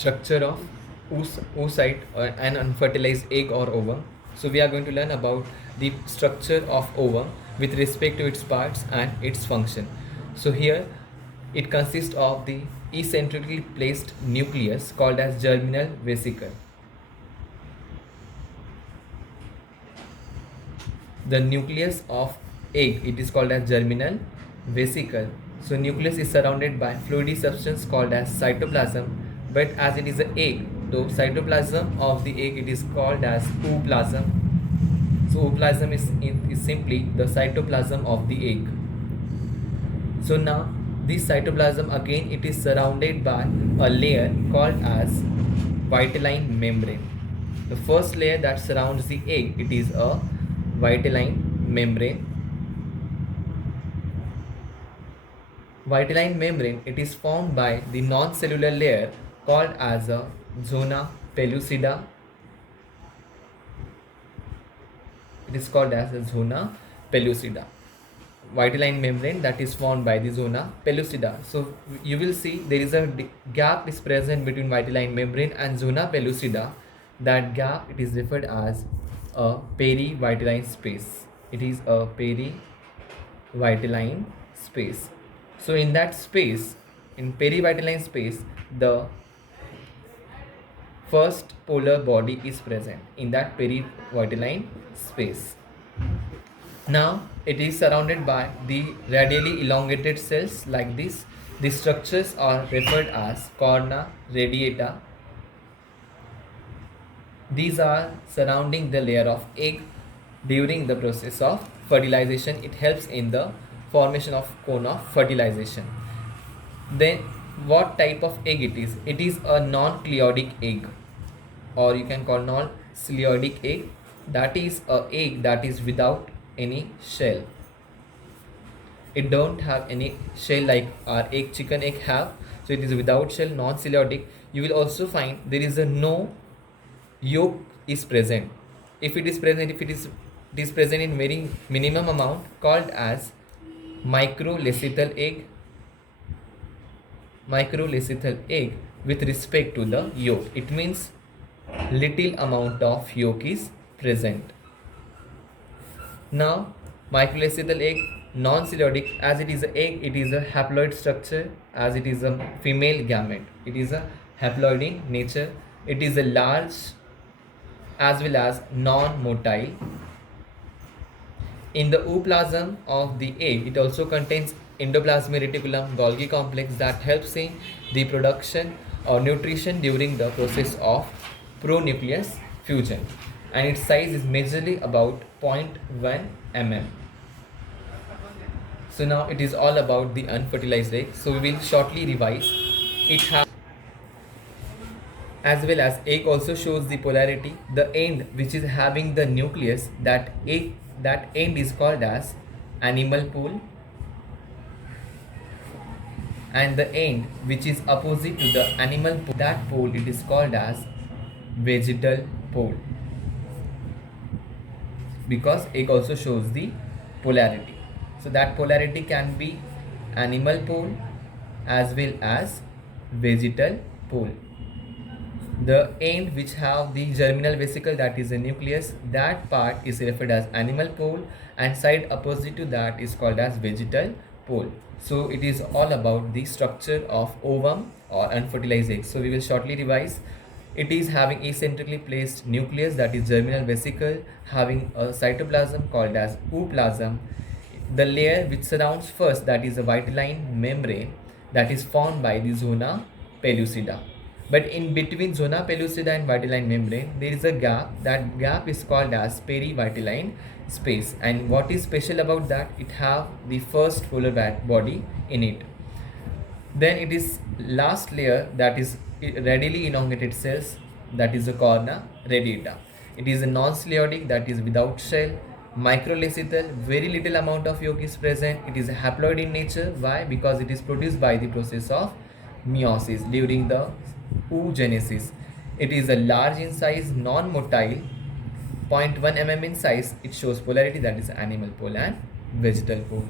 structure of oocyte or an unfertilized egg or ovum. So we are going to learn about the structure of ovum with respect to its parts and its function. So here it consists of the eccentrically placed nucleus called as germinal vesicle. The nucleus of egg, it is called as germinal vesicle. So nucleus is surrounded by fluidy substance called as cytoplasm, but as it is an egg, the cytoplasm of the egg, it is called as ooplasm. So ooplasm is simply the cytoplasm of the egg. So now this cytoplasm, again, it is surrounded by a layer called as vitelline membrane. The first layer that surrounds the egg, it is a vitelline membrane. Vitelline membrane, it is formed by the non-cellular layer called as a zona pellucida. It is called as a zona pellucida. Vitelline membrane that is formed by the zona pellucida. So you will see there is a gap is present between vitelline membrane and zona pellucida. That gap, it is referred as a perivitelline space. It is a perivitelline space. So in that space, in perivitelline space, the first polar body is present in that perivitelline space. Now it is surrounded by the radially elongated cells like this. These structures are referred as corna radiata. These are surrounding the layer of egg. During the process of fertilization, it helps in the formation of cone of fertilization. Then what type of egg it is? It is a non-cleodic egg, or you can call non-cleodic egg. That is a egg that is without any shell. It don't have any shell like our egg, chicken egg have. So it is without shell, non-cleodic. You will also find there is a no yolk is present. If it is present, it is present in very minimum amount, called as microlecithal egg. Microlecithal egg with respect to the yolk. It means little amount of yolk is present. Now microlecithal egg, non-cleodic, as it is an egg, it is a haploid structure, as it is a female gamete. It is a haploid in nature. It is a large as well as non-motile. In the ooplasm of the egg, it also contains endoplasmic reticulum, Golgi complex, that helps in the production or nutrition during the process of pronucleus fusion, and its size is majorly about 0.1 mm. So now it is all about the unfertilized egg. So we will shortly revise. It has, as well as egg also shows the polarity. The end which is having the nucleus, that end is called as animal pole, and the end which is opposite to the animal pole, that pole, it is called as vegetal pole, because egg also shows the polarity. So that polarity can be animal pole as well as vegetal pole. The end which have the germinal vesicle, that is the nucleus, that part is referred as animal pole, and side opposite to that is called as vegetal pole. So it is all about the structure of ovum or unfertilized egg. So we will shortly revise. It is having eccentrically placed nucleus, that is germinal vesicle, having a cytoplasm called as ooplasm. The layer which surrounds first, that is a vitelline membrane, that is formed by the zona pellucida. But in between zona pellucida and vitelline membrane, there is a gap. That gap is called as perivitelline space. And what is special about that? It have the first polar body in it. Then it is last layer, that is radially elongated cells, that is the corna radiata. It is a non-cleodic, that is without shell. Microlecithal, very little amount of yolk is present. It is a haploid in nature. Why? Because it is produced by the process of meiosis during the oogenesis. It is a large in size, non-motile, 0.1 mm in size. It shows polarity, that is animal pole and vegetal pole.